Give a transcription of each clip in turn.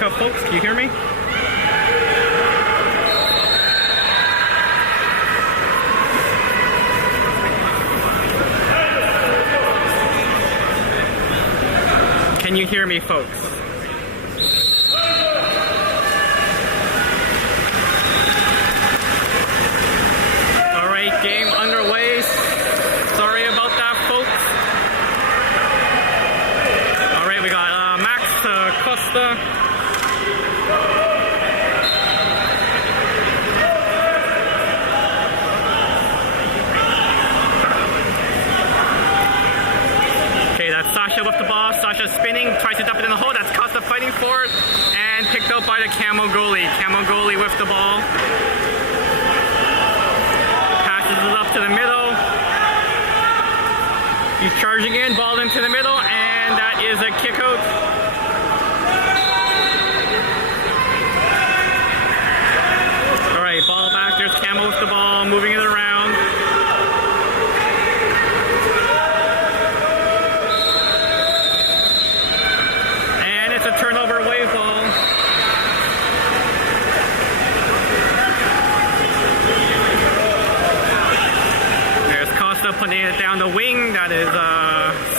back up, folks. Can you hear me? Can you hear me, folks? Alright, game underway. Sorry about that, folks. Alright, we got Max to Costa. Sasha with the ball. Sasha spinning, tries to dump it in the hole. That's Costa fighting for it, and picked up by the CAMO goalie. CAMO goalie with the ball. Passes it up to the middle. He's charging in, ball into the middle, and that is a kick out. Alright, ball back. There's CAMO with the ball, moving it around. Turnover wave ball. There's Costa putting it down the wing. That is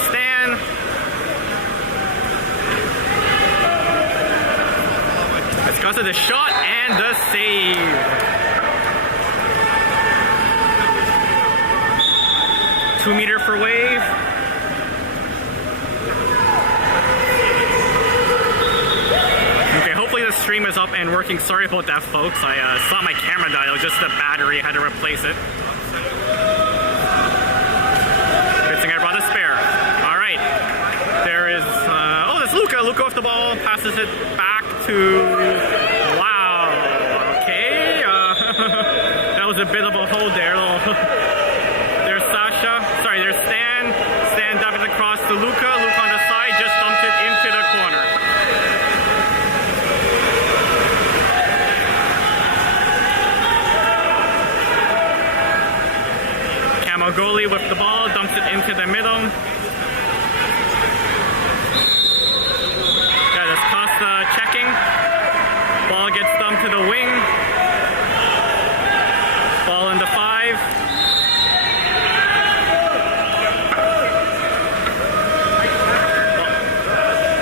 Stan. That's Costa, the shot and the save. Two-meter for wave. The stream is up and working. Sorry about that, folks. I saw my camera die. It was just the battery. I had to replace it. Good thing I brought a spare. All right. There is... oh, there's Luca. Luca with the ball. Passes it back to... Wow. Okay. That was a bit of a hold there. There's Sasha. Sorry, there's Stan. Stan dumping it across to Luca. Luca on the side just dumped it into the corner. Goalie with the ball, dumps it into the middle. That is Costa checking. Ball gets dumped to the wing. Ball into 5.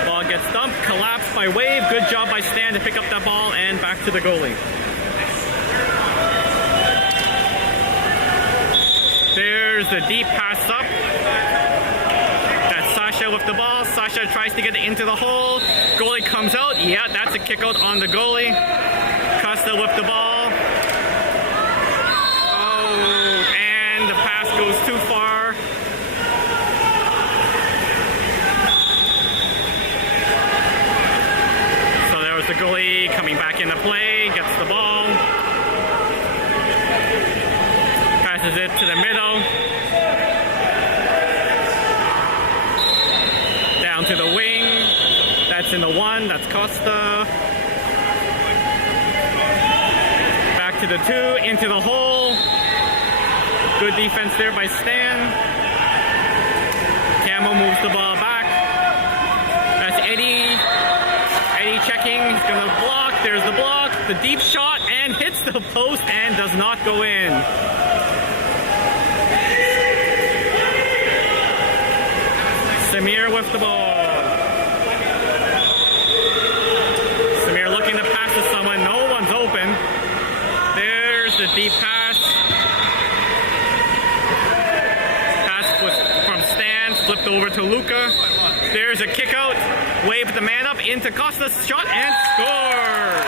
Ball gets dumped, collapsed by Wave. Good job by Stan to pick up that ball and back to the goalie. There's the deep pass up. That's Sasha with the ball. Sasha tries to get it into the hole. Goalie comes out. Yeah, that's a kick out on the goalie. Costa with the ball. Oh, and the pass goes too far. So there was the goalie coming back into play. Gets the ball. Passes it to the middle. Down to the wing. That's in the 1. That's Costa. Back to the 2. Into the hole. Good defense there by Stan. CAMO moves the ball back. That's Eddie. Eddie checking. He's going to block. There's the block. The deep shot and hits the post and does not go in. Samir with the ball. Samir looking to pass to someone. No one's open. There's the deep pass. Pass was from Stan. Flipped over to Luca. There's a kick out. Waved the man up into Costa's shot and score.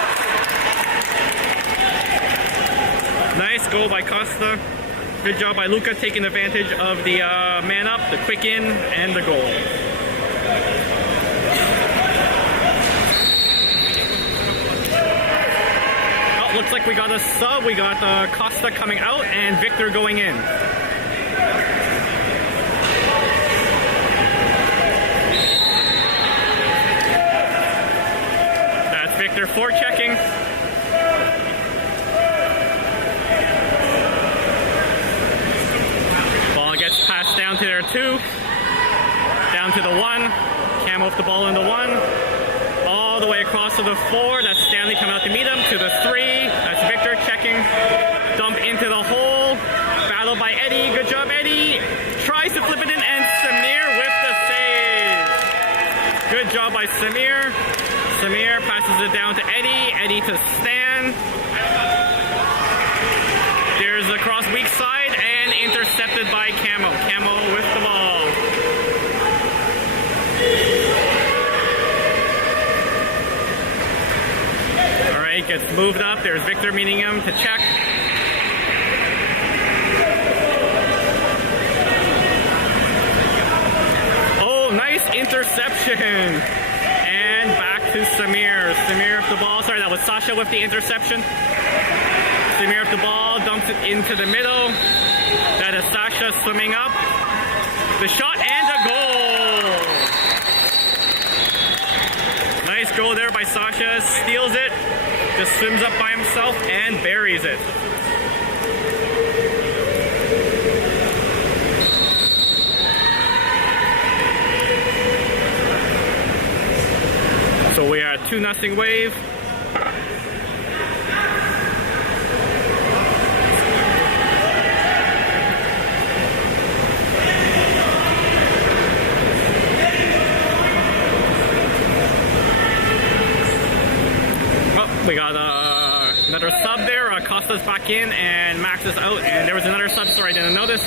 Nice goal by Costa. Good job by Luca taking advantage of the man up, the quick in, and the goal. Oh, looks like we got a sub. We got Costa coming out and Victor going in. That's Victor forechecking. Down to their 2, down to the 1. CAMO with the ball in the 1. All all the way across to the 4. That's Stanley coming out to meet him. To the 3. That's Victor checking. Dump into the hole. Battle by Eddie. Good job, Eddie. Tries to flip it in, and Samir with the save. Good job by Samir. Samir passes it down to Eddie. Eddie to Stan. There's a cross weak side and intercepted by CAMO. CAMO with the ball. Alright, gets moved up. There's Victor meeting him to check. Oh, nice interception. And back to Samir. Samir with the ball. Sorry, that was Sasha with the interception. Samir with the ball, dumps it into the middle. That is Sasha swimming up. The shot and a goal. Nice goal there by Sasha. Steals it. Just swims up by himself and buries it. So we are at 2-0 Wave. We got another sub there. Costa's back in and Max is out. And there was another sub, sorry, I didn't notice.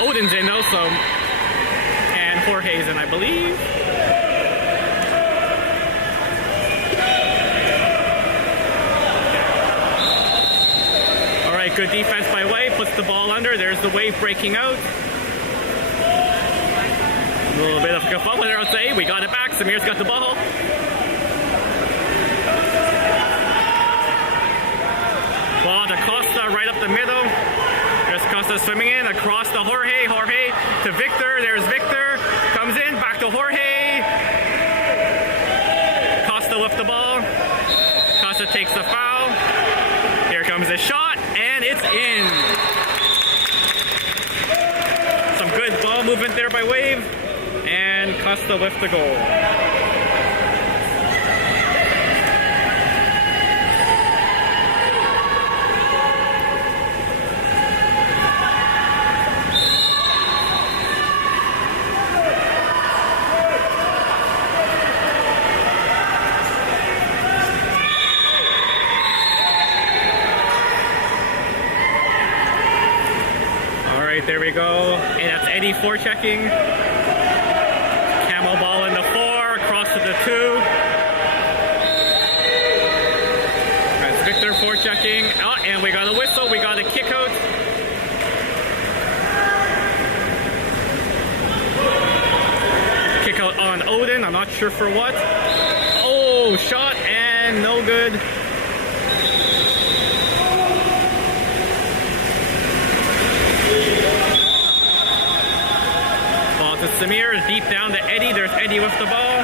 Odin's in also. And Jorge's in, I believe. Alright, good defense by Wave. Puts the ball under. There's the Wave breaking out. A little bit of a kerfuffle there, I'll say. We got it back. Samir's got the ball. Ball to Costa right up the middle. There's Costa swimming in across to Jorge. Jorge to Victor. There's Victor. Comes in. Back to Jorge. Costa with the ball. Costa takes the foul. Here comes the shot. And it's in. Some good ball movement there by Wave. And Costa with the goal. There we go. And that's Eddie forechecking. CAMO ball in the 4, across to the 2. That's Victor forechecking. Oh, and we got a whistle. We got a kick out. Kick out on Odin. I'm not sure for what. Oh, shot and no good. Samir is deep down to Eddie. There's Eddie with the ball.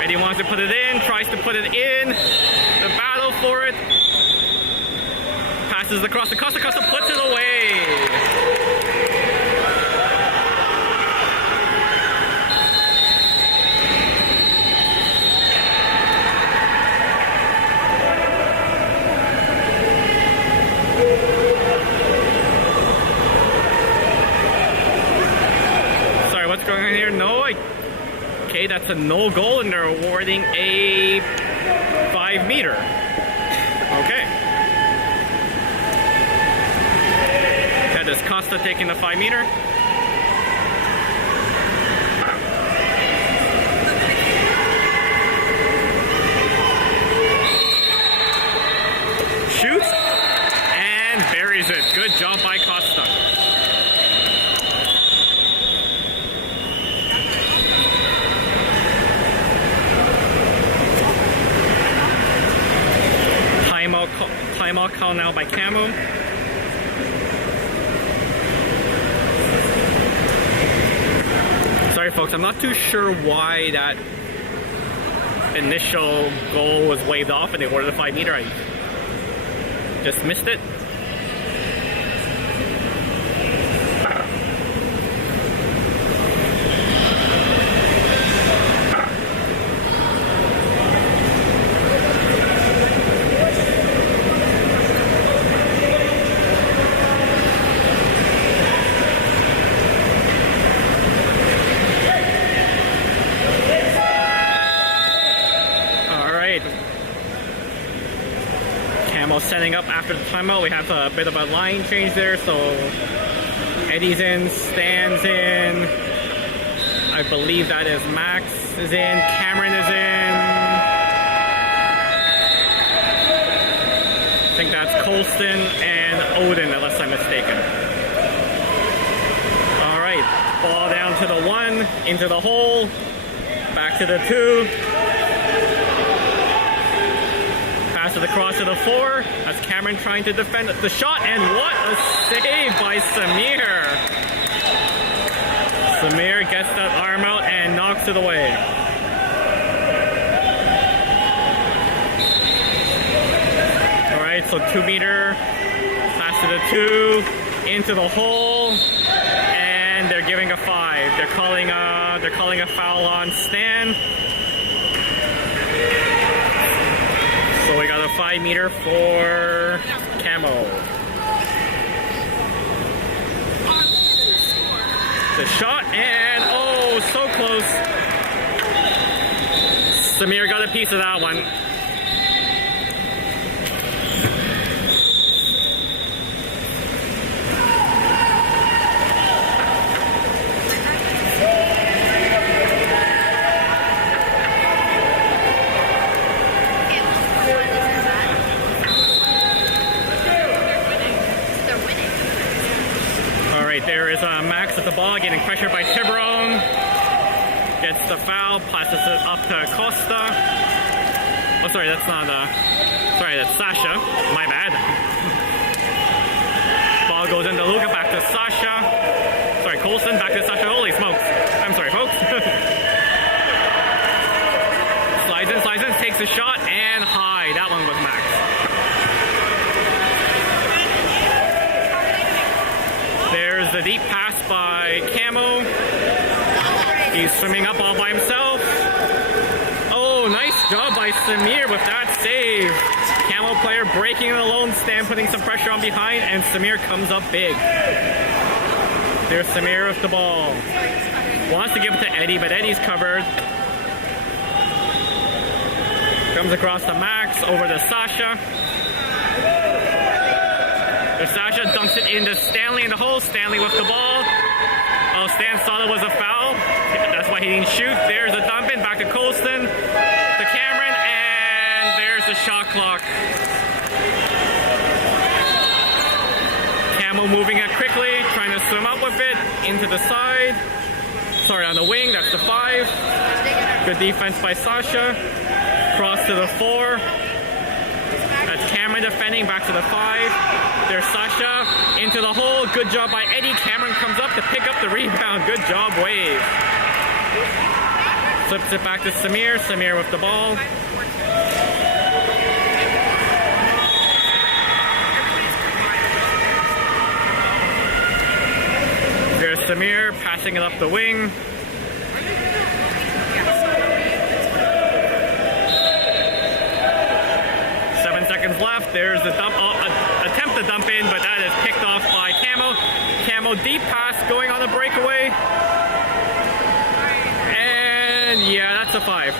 Eddie wants to put it in, tries to put it in. The battle for it. Passes across the Costa. Costa puts it away. Going on here? No, okay, that's a no goal, and they're awarding a 5 meter. Okay. That is Costa taking the 5 meter. Shoots and buries it. Good job by Costa. Timeout call now by CAMO. Sorry folks, I'm not too sure why that initial goal was waved off and they ordered the 5 meter. I just missed it. after the timeout, we have a bit of a line change there. So Eddie's in, Stan's in. I believe that is Max is in, Cameron is in. I think that's Colston and Odin, unless I'm mistaken. All right, ball down to the 1, into the hole, back to the 2. Pass it across to the 4. That's Cameron trying to defend the shot, and what a save by Samir. Samir gets that arm out and knocks it away. Alright, so 2-meter, pass to the 2, into the hole, and they're giving a 5. They're calling a foul on Stan. So we got a 5-meter for CAMO. The shot, and oh, so close. Samir got a piece of that one. There is Max at the ball, getting pressured by Tiburon. Gets the foul, passes it up to Costa. Oh, sorry, that's not, sorry, that's Sasha. My bad. Ball goes into Luca, back to Sasha. Sorry, Colson, back to Sasha. Holy smokes. I'm sorry, folks. slides in, takes a shot, and high. That one was Max. There's the deep pass by CAMO. He's swimming up all by himself. Oh, nice job by Samir with that save. CAMO player breaking the lone stand, putting some pressure on behind, and Samir comes up big. There's Samir with the ball. Wants to give it to Eddie, but Eddie's covered. Comes across to Max, over to Sasha. Sasha dunks it into Stanley in the hole. Stanley with the ball. Oh, Stan saw it was a foul. That's why he didn't shoot. There's a dump in. Back to Colston. To Cameron. And there's the shot clock. CAMO moving it quickly. Trying to swim up with it. Into the side. Sorry, on the wing. That's the 5. Good defense by Sasha. Cross to the 4. That's Cameron defending, back to the 5. There's Sasha into the hole. Good job by Eddie. Cameron comes up to pick up the rebound. Good job, Wave. Flips it back to Samir. Samir with the ball. There's Samir passing it up the wing. Left, there's the dump, attempt to dump in, but that is picked off by CAMO. CAMO deep pass going on the breakaway, and yeah, that's a 5.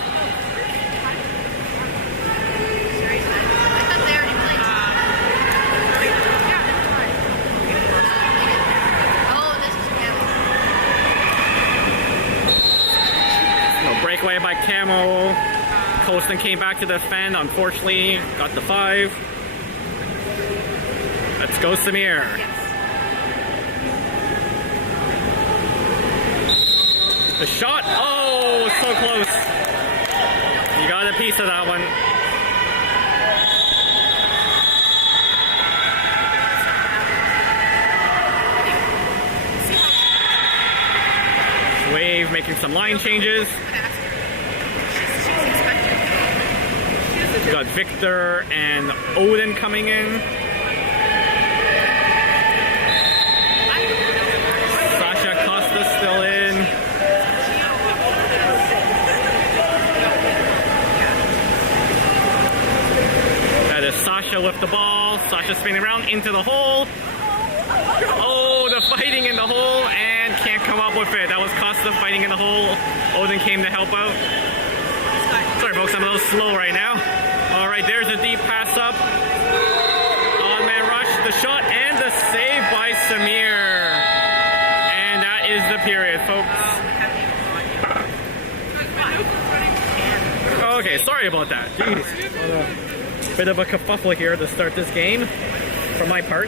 No, breakaway by CAMO. Colston came back to defend, unfortunately, got the 5. Let's go, Samir. The shot, oh, so close. You got a piece of that one. Wave making some line changes. We got Victor and Odin coming in. Sasha Costa still in. That is Sasha with the ball. Sasha spinning around into the hole. Oh, the fighting in the hole, and can't come up with it. That was Costa fighting in the hole. Odin came to help out. Sorry folks, I'm a little slow right now. Alright, there's a deep pass up on Sorry about that. Jeez. Bit of a kerfuffle here to start this game, for my part.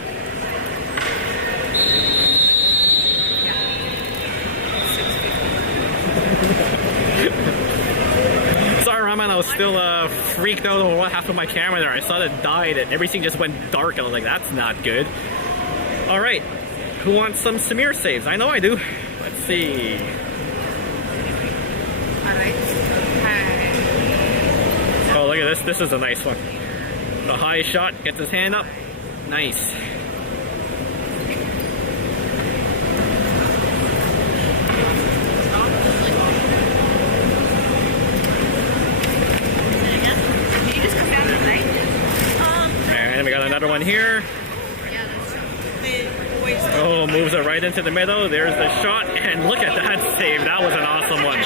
Sorry, Raman, I was still freaked out over what happened to my camera there. I saw it died and everything just went dark. I was like, that's not good. Alright, who wants some Samir saves? I know I do. Let's see. Oh, look at this. This is a nice one. The high shot, gets his hand up. Nice. And we got another one here. Oh, moves it right into the middle. There's the shot, and look at that save. That was an awesome one.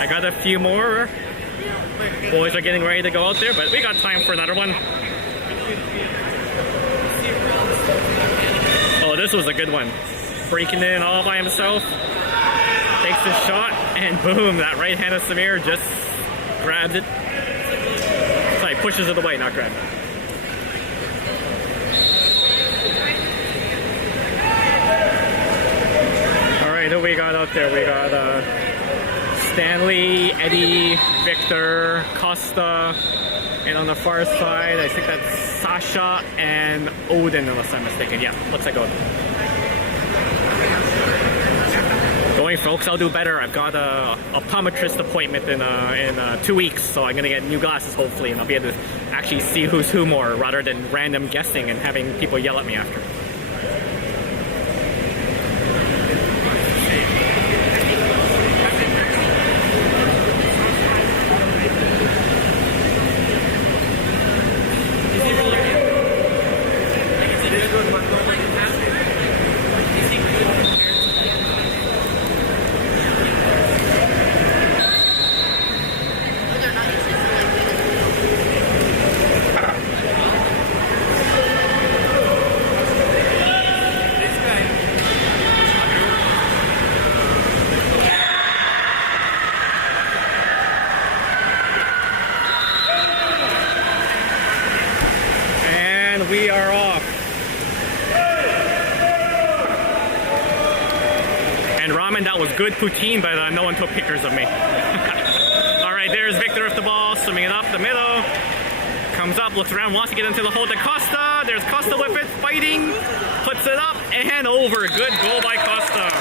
I got a few more. Boys are getting ready to go out there, but we got time for another one. Oh, this was a good one. Breaking in all by himself. Takes the shot, and boom, that right hand of Samir just grabs it. Sorry, pushes it away, not grabs it. Alright, who we got out there? We got Stanley, Eddie, Victor, Costa, and on the far side, I think that's Sasha and Odin, unless I'm mistaken. Yeah, looks like Odin. Going, folks, I'll do better. I've got a optometrist appointment in 2 weeks, so I'm gonna get new glasses hopefully, and I'll be able to actually see who's who more rather than random guessing and having people yell at me after. We are off. And Ramen, that was good poutine, but no one took pictures of me. Alright, there's Victor with the ball, swimming it up the middle. Comes up, looks around, wants to get into the hole to Costa. There's Costa with it, fighting. Puts it up and over. Good goal by Costa.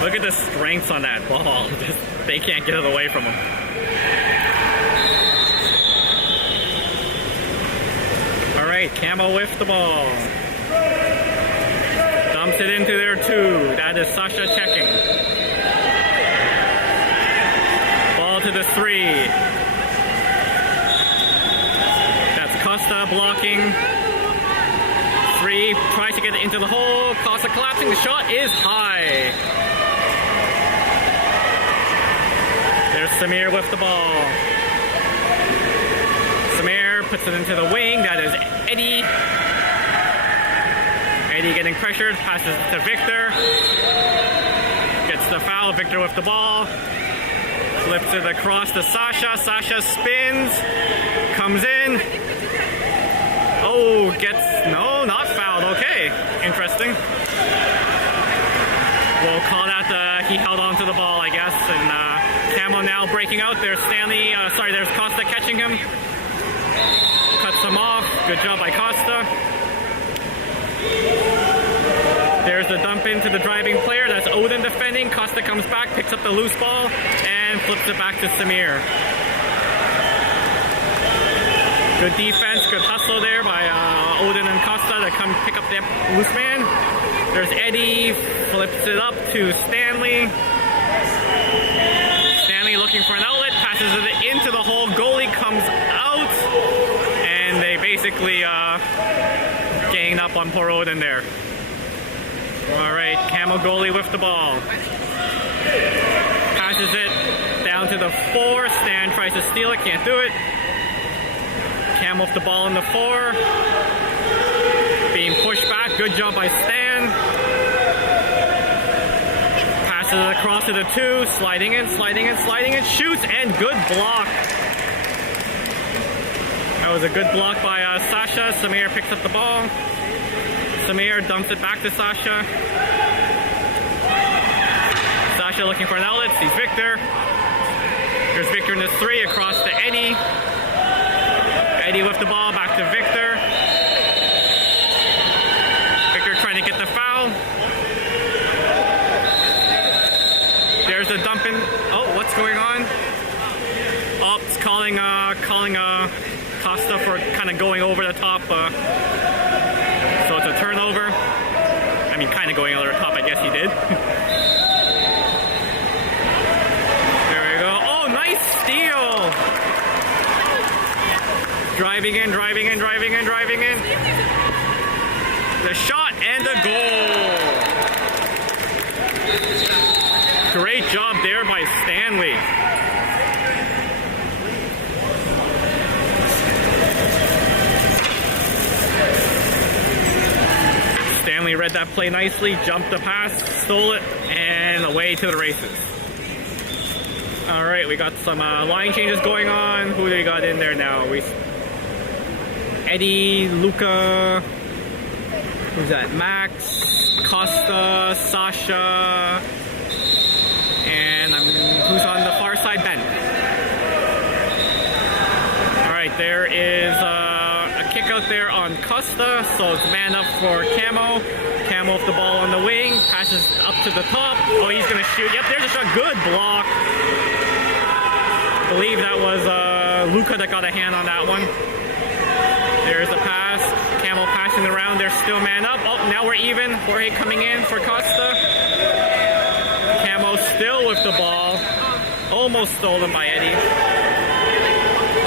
Look at the strength on that ball. They can't get it away from him. Alright, Camo with the ball. Dumps it into there too. That is Sasha checking. Ball to the 3. That's Costa blocking. 3 tries to get it into the hole. Costa collapsing. The shot is high. There's Samir with the ball. Samir puts it into the wing. That is Eddie. Eddie getting pressured. Passes it to Victor. Gets the foul. Victor with the ball. Flips it across to Sasha. Sasha spins. Comes in. Oh, gets... No, not fouled. Okay. Interesting. We'll call that he held on to the ball, I guess. And Camo now breaking out. There's Stanley. There's Costa catching him. Cuts him off. Good job by Costa. There's the dump into the driving player. That's Odin defending. Costa comes back, picks up the loose ball, and flips it back to Samir. Good defense, good hustle there by Odin and Costa to come pick up that loose man. There's Eddie, flips it up to Stanley. Stanley looking for an outlet, passes it into the hole. Goalie comes out, and they basically gang up on poor Odin there. Alright, Camo goalie with the ball. Passes it down to the 4. Stan tries to steal it, can't do it. Camo with the ball in the 4. being pushed back. Good job by Stan. Passes it across to the 2. Sliding in, sliding in, sliding in. Shoots and good block. That was a good block by Sasha. Samir picks up the ball. Samir dumps it back to Sasha. Sasha looking for an outlet. Sees Victor. Here's Victor in the 3 across to Eddie. Eddie with the ball back to Victor. Victor trying to get the foul. There's a dump in. Oh, what's going on? Oh, it's calling Costa for kind of going over the top. So it's a turnover. I mean, kind of going over the top. I guess he did. There we go. Oh, nice steal. Driving in, driving in, driving in, driving in. The shot and the goal. Great job there by Stanley. Stanley read that play nicely, jumped the pass, stole it, and away to the races. All right, we got some line changes going on. Who do we got in there now? Eddie, Luca, who's that? Max, Costa, Sasha, and who's on the far side? Ben. All right, there is a kick out there on Costa, so it's man up for CAMO. CAMO with the ball on the wing, passes up to the top. Oh, he's gonna shoot. Yep, there's a shot. Good block. I believe that was Luca that got a hand on that one. There's a pass. CAMO passing around. They're still man up. Oh, now we're even. Jorge coming in for Costa. CAMO still with the ball. Almost stolen by Eddie.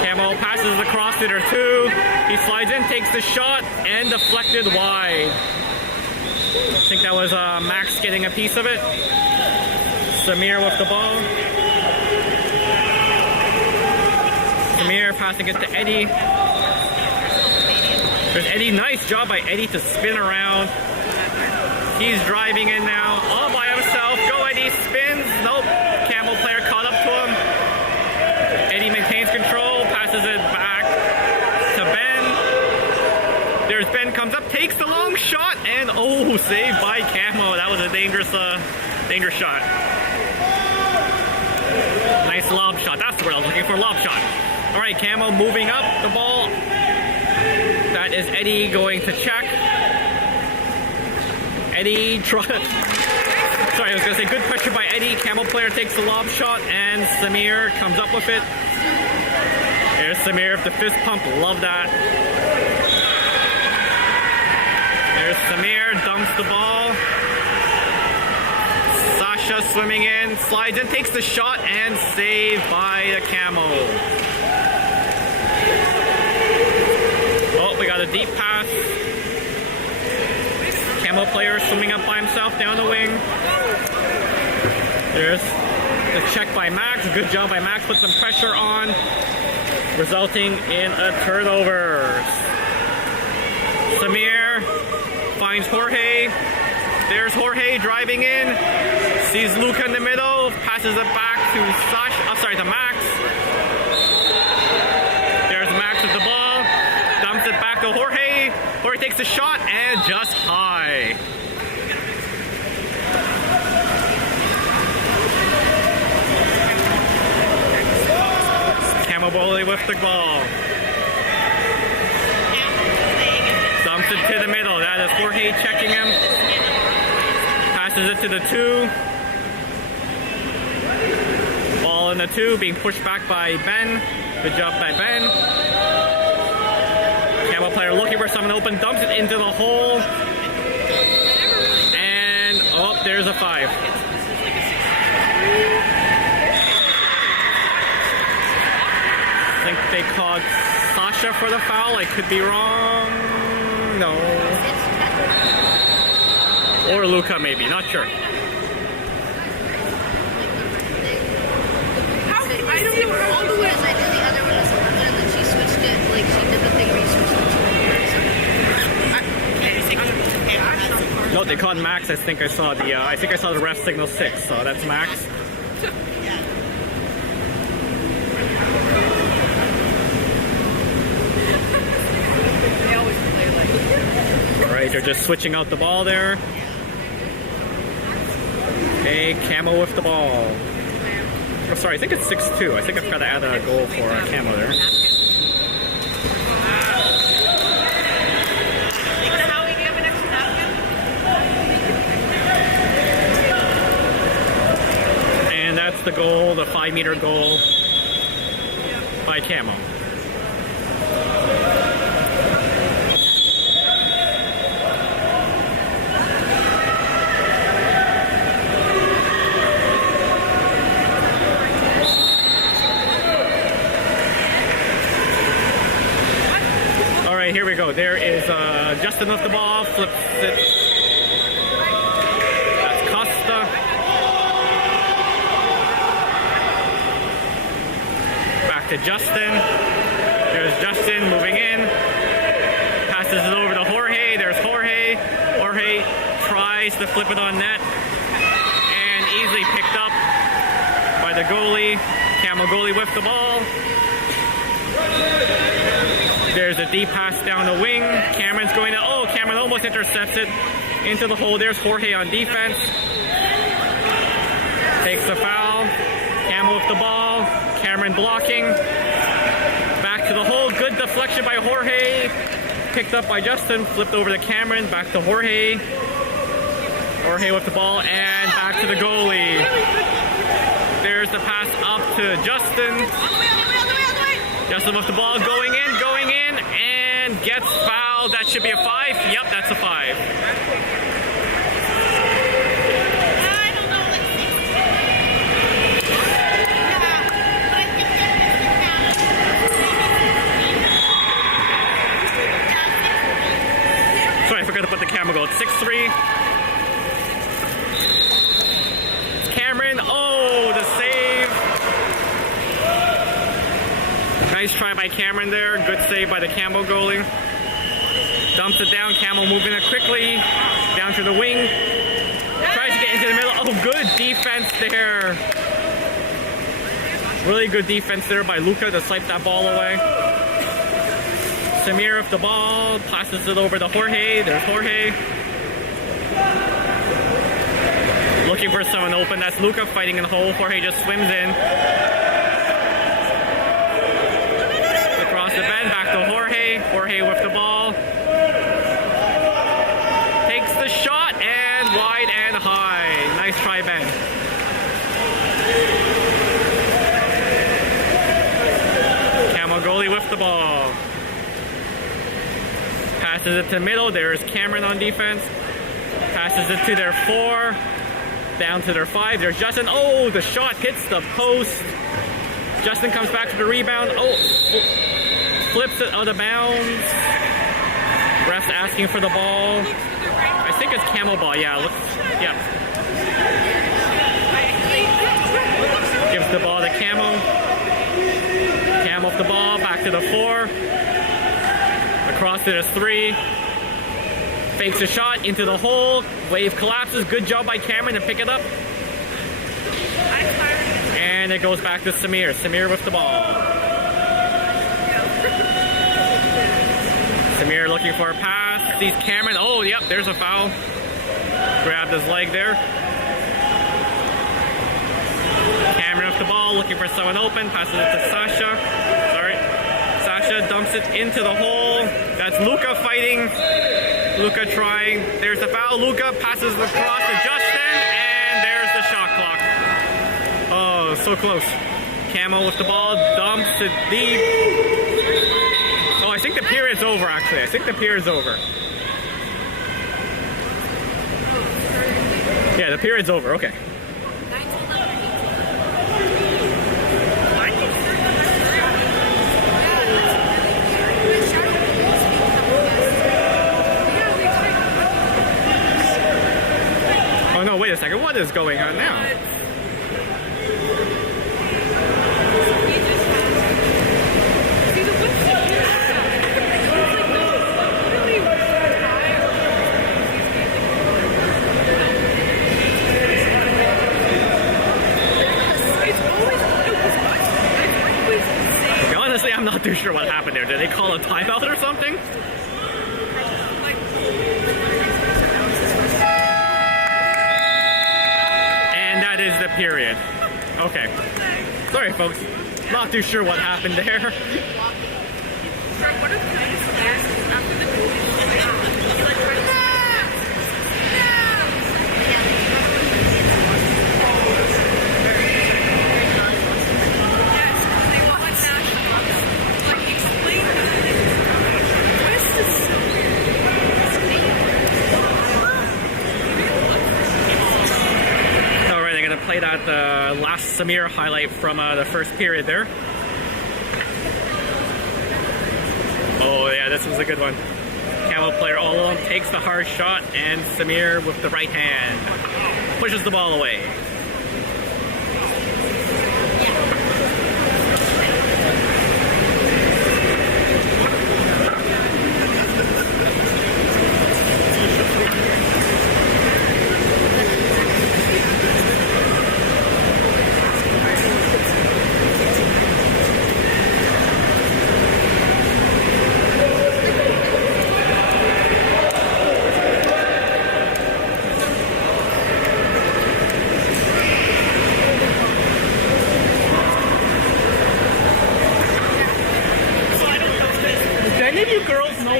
CAMO passes across to their 2. He slides in, takes the shot, and deflected wide. I think that was Max getting a piece of it. Samir with the ball. Samir passing it to Eddie. There's Eddie. Nice job by Eddie to spin around. He's driving in now, all by himself. Go Eddie, spins. Nope. CAMO player caught up to him. Eddie maintains control, passes it back to Ben. There's Ben, comes up, takes the long shot, and oh, saved by CAMO. That was a dangerous shot. Nice lob shot. That's the word I was looking for, lob shot. All right, CAMO moving up the ball. That is Eddie going to check. Eddie sorry, I was going to say good pressure by Eddie. CAMO player takes the lob shot, and Samir comes up with it. There's Samir with the fist pump. Love that. There's Samir, dumps the ball. Sasha swimming in, slides in, takes the shot, and saved by the CAMO. Oh, we got a deep pass. CAMO player swimming up by himself down the wing. There's the check by Max. Good job by Max. Put some pressure on, resulting in a turnover. Samir finds Jorge. There's Jorge driving in. Sees Luca in the middle. Passes it back to to Max. There's Max with the ball. Dumps it back to Jorge. Jorge takes the shot and just high. Camoboli with the ball. Dumps it to the middle. That is Jorge checking him. Passes it to the 2. Ball in the 2, being pushed back by Ben. Good job by Ben. CAMO player looking for someone open, dumps it into the hole. And, oh, there's a 5. I think they called Sasha for the foul. I could be wrong. No. Or Luca, maybe. Not sure. I don't know all the way. I did the other one was 11, and then she switched it. Like she did the thing where you switched it. Okay, so They caught Max. I think I saw the ref signal 6, so that's Max. They always play like. All right, they're just switching out the ball there. Okay, Camo with the ball. Oh, sorry, I think it's 6-2. I think I forgot to add a goal for Camo there. And that's the goal, the 5-meter goal by Camo. Here we go. There is Justin with the ball, flips it. That's Costa. Back to Justin. There's Justin moving in. Passes it over to Jorge. There's Jorge. Jorge tries to flip it on net. And easily picked up by the goalie. Camo goalie with the ball. There's a deep pass down the wing. Cameron's going to, Cameron almost intercepts it into the hole. There's Jorge on defense. Takes the foul. Camo with the ball. Cameron blocking. Back to the hole. Good deflection by Jorge. Picked up by Justin. Flipped over to Cameron. Back to Jorge. Jorge with the ball and back to the goalie. There's the pass up to Justin. Justin with the ball going in, and gets fouled. That should be a 5. Yep, that's a 5. Sorry, I forgot to put the camera goal. It's 6-3. It's Cameron. Oh, the save. Nice try by Cameron there. Good save by the Camo goalie. Dumps it down. Camo moving it quickly. Down to the wing. Tries to get into the middle. Oh, good defense there. Really good defense there by Luca to swipe that ball away. Samir with the ball. Passes it over to Jorge. There's Jorge. Looking for someone open. That's Luca fighting in the hole. Jorge just swims in. The bend back to Jorge. Jorge with the ball. Takes the shot and wide and high. Nice try, Ben. Camo goalie with the ball. Passes it to middle. There's Cameron on defense. Passes it to their 4. Down to their 5. There's Justin. Oh, the shot hits the post. Justin comes back to the rebound. Flips it out of bounds. Ref's asking for the ball. I think it's Camo ball. Yeah, yeah. Gives the ball to Camo. Camo off the ball. Back to the 4. Across to the 3. Fakes a shot into the hole. Wave collapses. Good job by Cameron to pick it up. And it goes back to Samir. Samir with the ball. Samir looking for a pass. Sees Cameron. Oh, yep, there's a foul. Grabbed his leg there. Cameron with the ball, looking for someone open. Passes it to Sasha. Sorry. Sasha dumps it into the hole. That's Luca fighting. Luca trying. There's the foul. Luca passes across to Justin. And there's the shot clock. Oh, so close. Camo with the ball. Dumps it deep. I think the period's over, actually. I think the period's over. Yeah, the period's over. Okay. Oh, no, wait a second. What is going on now? not too sure what happened there. Did they call a timeout or something? And that is the period. Okay. Sorry, folks. Not too sure what happened there. What are the players after the goal? He like tried to play that last Samir highlight from the first period there. Oh yeah, this was a good one. Camo player all alone takes the hard shot, and Samir with the right hand pushes the ball away.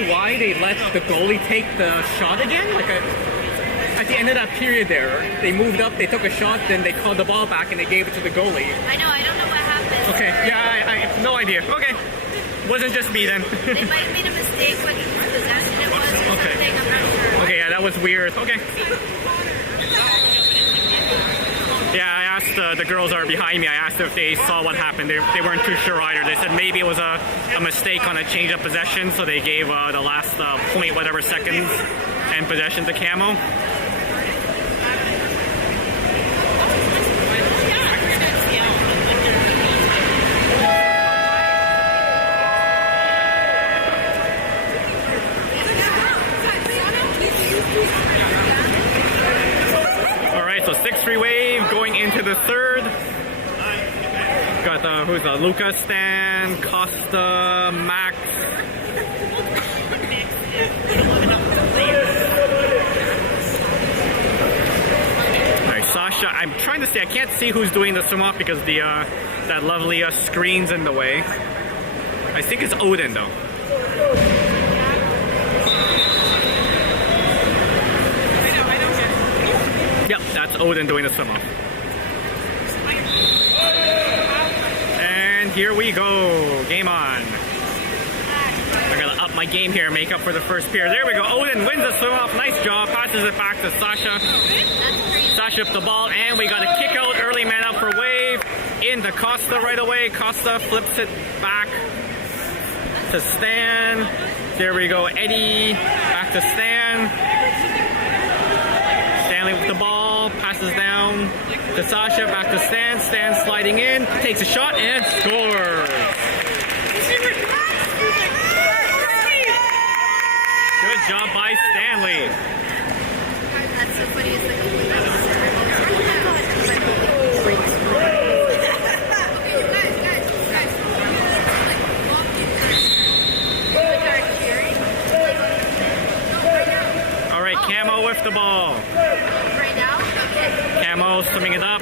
Why they let the goalie take the shot again? Like at the end of that period there, they moved up, they took a shot, then they called the ball back and they gave it to the goalie. I know, I don't know what happened. Okay, yeah, I have no idea. Okay, wasn't just me then. They might have made a mistake when possession it was or okay. something, I'm not sure. Okay, yeah, that was weird. Okay. Yeah, I asked the girls are behind me. I asked if they saw what happened. They weren't too sure either. They said maybe it was a mistake on a change of possession, so they gave the last point whatever seconds and possession to Camo. So 6-3 wave going into the third. Got who's Luca, Stan, Costa, Max. Alright, Sasha. I'm trying to see. I can't see who's doing the swim off because the that lovely screen's in the way. I think it's Odin though. Yep, that's Odin doing the swim off. And here we go. Game on. I'm gonna up my game here, make up for the first period. There we go. Odin wins the swim off. Nice job. Passes it back to Sasha. Sasha up the ball, and we got a kick out. Early man up for Wave. Into Costa right away. Costa flips it back to Stan. There we go. Eddie back to Stan. Stanley with the ball, passes down to Sasha, back to Stan. Stan sliding in, takes a shot and scores. Good job by Stanley. That's so funny. All right, Camo with the ball. Camo swimming it up.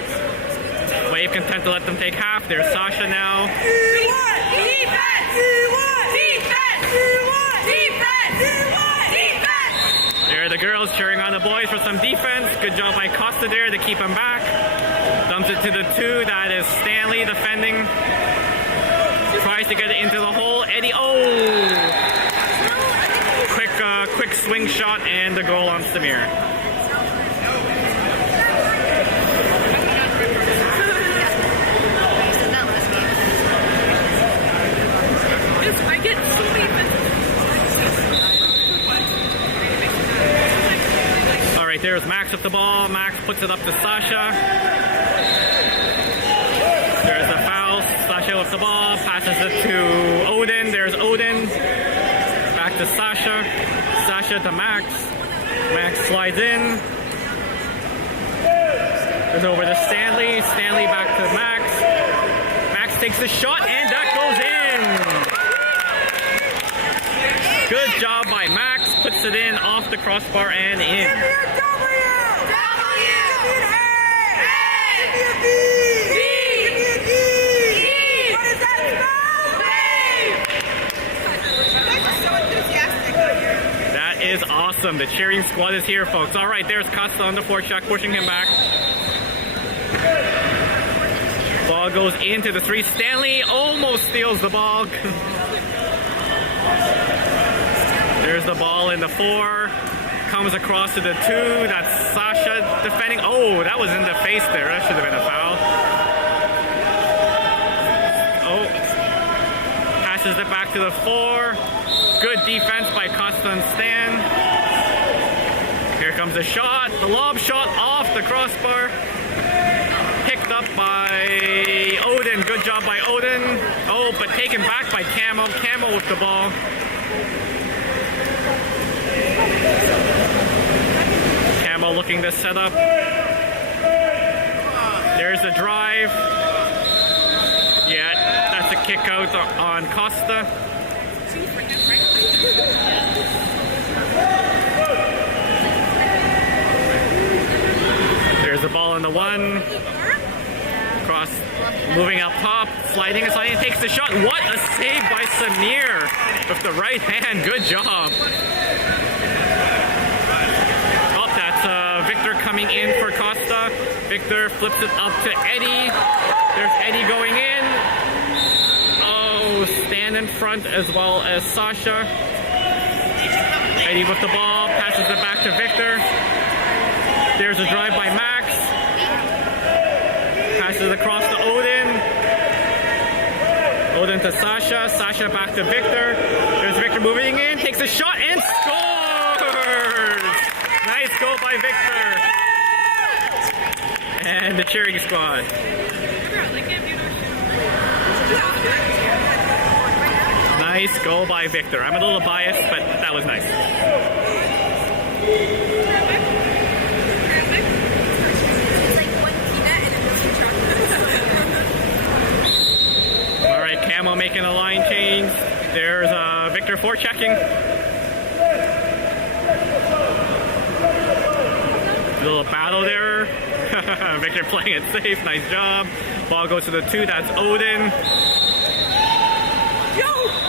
Wave content to let them take half. There's Sasha now. There are the girls cheering on the boys for some defense. Good job by Costa there to keep him back. Dumps it to the two. That is Stanley defending. Tries to get it into the hole. Eddie, quick swing shot and the goal on Samir. I get so many Alright, there's Max with the ball. Max puts it up to Sasha. There's the foul. Sasha with the ball. Passes it to Odin. There's Odin. Back to Sasha. Sasha to Max. Max slides in. Goes over to Stanley. Stanley back to Max. Max takes the shot and that goes in. job by Max, puts it in off the crossbar and in. That is awesome. The cheering squad is here, folks. All right, there's Costa on the forecheck, pushing him back. Ball goes into the 3. Stanley almost steals the ball. There's the ball in the 4. Comes across to the 2. That's Sasha defending. Oh, that was in the face there. That should have been a foul. Oh. Passes it back to the 4. Good defense by Costa and Stan. Here comes the shot. The lob shot off the crossbar. Picked up by Odin. Good job by Odin. Oh, but taken back by CAMO. CAMO with the ball. CAMO looking to set up. There's the drive. Yeah, that's a kick out on Costa. There's the ball on the 1. Cross, moving up top, sliding, takes the shot. What a save by Samir with the right hand. Good job. Oh, that's Victor coming in for Costa. Victor flips it up to Eddie. There's Eddie going in. Oh, Stan in front as well as Sasha. Eddie with the ball, passes it back to Victor. There's a drive by Max. Passes across to Odin. Odin to Sasha. Sasha back to Victor. There's Victor moving in. Takes a shot and scores! Nice goal by Victor. And the cheering squad. Nice goal by Victor. I'm a little biased, but that was nice. Alright, CAMO making a line change. There's Victor forechecking. A little battle there. Victor playing it safe. Nice job. Ball goes to the 2. That's Odin.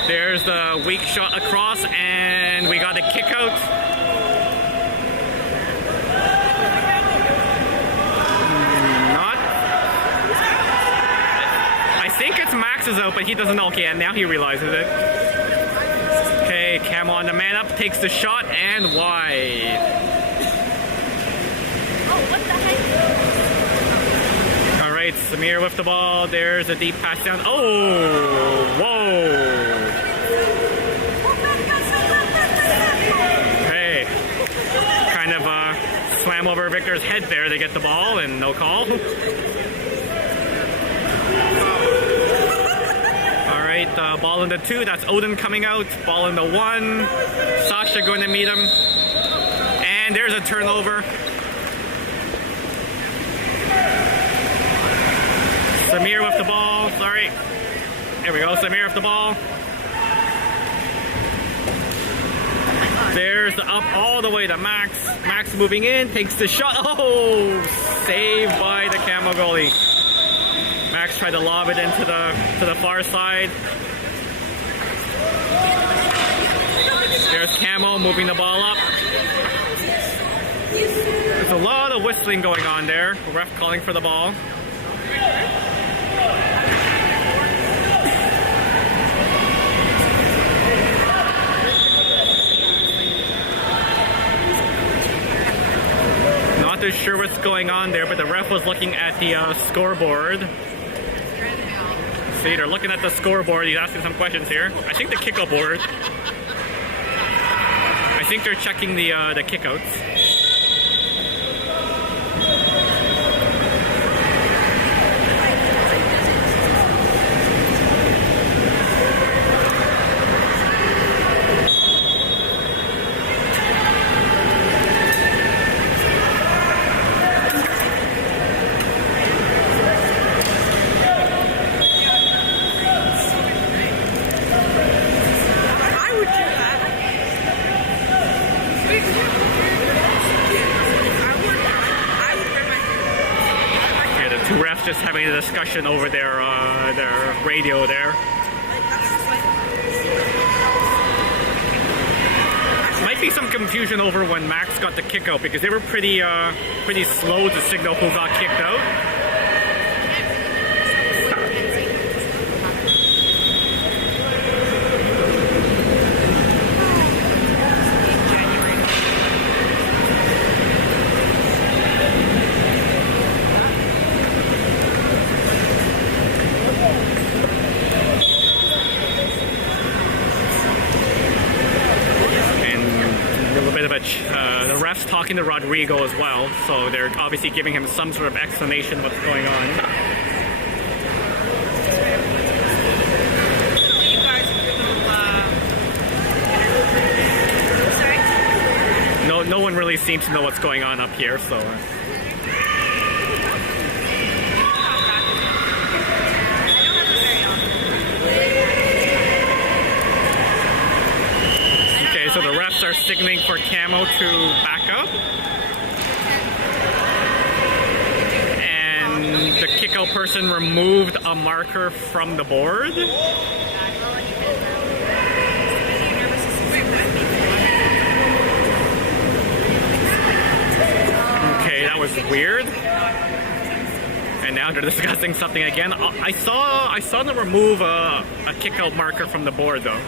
There's the weak shot across, and we got a kick out. I think it's Max's out, but he doesn't know. Okay, and now he realizes it. Okay, CAMO on the man up, takes the shot, and wide. Oh, what the heck? All right, Samir with the ball. There's a deep pass down. Oh, whoa. Hey, kind of swam over Victor's head there to get the ball, and no call. All right, ball in the 2. That's Odin coming out. Ball in the 1. Sasha going to meet him. And there's a turnover. Samir with the ball. Sorry. There we go. Samir with the ball. There's the up all the way to Max. Max moving in. Takes the shot. Oh! Saved by the CAMO goalie. Max tried to lob it into the far side. There's CAMO moving the ball up. There's a lot of whistling going on there. The ref calling for the ball. Not too sure what's going on there, but the ref was looking at the scoreboard. See, they're looking at the scoreboard. He's asking some questions here. I think the kickout board. I think they're checking the kickouts. just having a discussion over their radio there. Might be some confusion over when Max got the kick out because they were pretty slow to signal who got kicked out. The ref's talking to Rodrigo as well, so they're obviously giving him some sort of explanation of what's going on. No one really seems to know what's going on up here, so. So the refs are signaling for CAMO to back up. And the kickout person removed a marker from the board. Okay, that was weird. And now they're discussing something again. I saw them remove a kickout marker from the board though.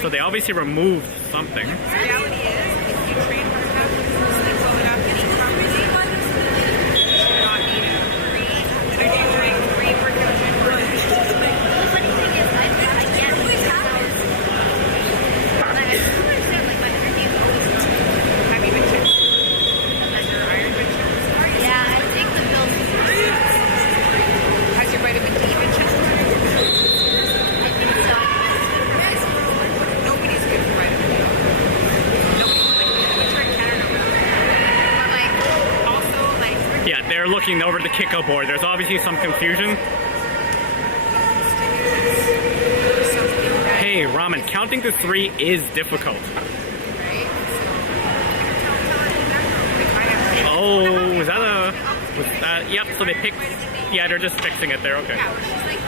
So they obviously removed something. The reality is, if you train hard enough, sleep well enough, and eat properly, you should not need it. And I do doing 3 workouts in one. The funny thing is, I can't always happens. Like, I just don't understand, like, my energy is always Have you been checked? Has your iron been checked? yeah, I take the pills. Has your vitamin D been checked? I think so. Nobody's good for vitamin D. Nobody. Like, we turn Canada around. But, like, also, like... Yeah, they're looking over the kickout board. There's obviously some confusion. Hey, Ramen, counting to 3 is difficult. Oh, was that yep, so they picked, yeah, they're just fixing it there, okay. Yeah, where she's like...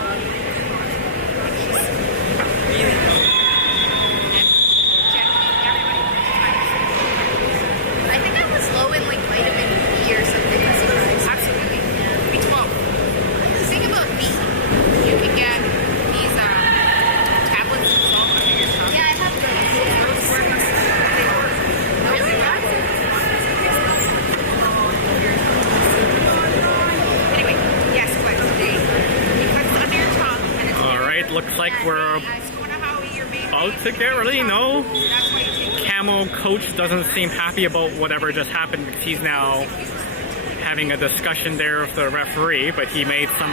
I think I was low in, like, vitamin B or something. Absolutely. B12. The thing about B, you can get these tablets installed under your tongue. Yeah, I have those. Those work. They work. Really? Anyway, yes, but because it's under your tongue and it's Alright, looks like we're I just don't know how you're made. about to get ready, no? That's why you take CAMO coach doesn't seem happy about whatever just happened because he's now having a discussion there with the referee, but he made some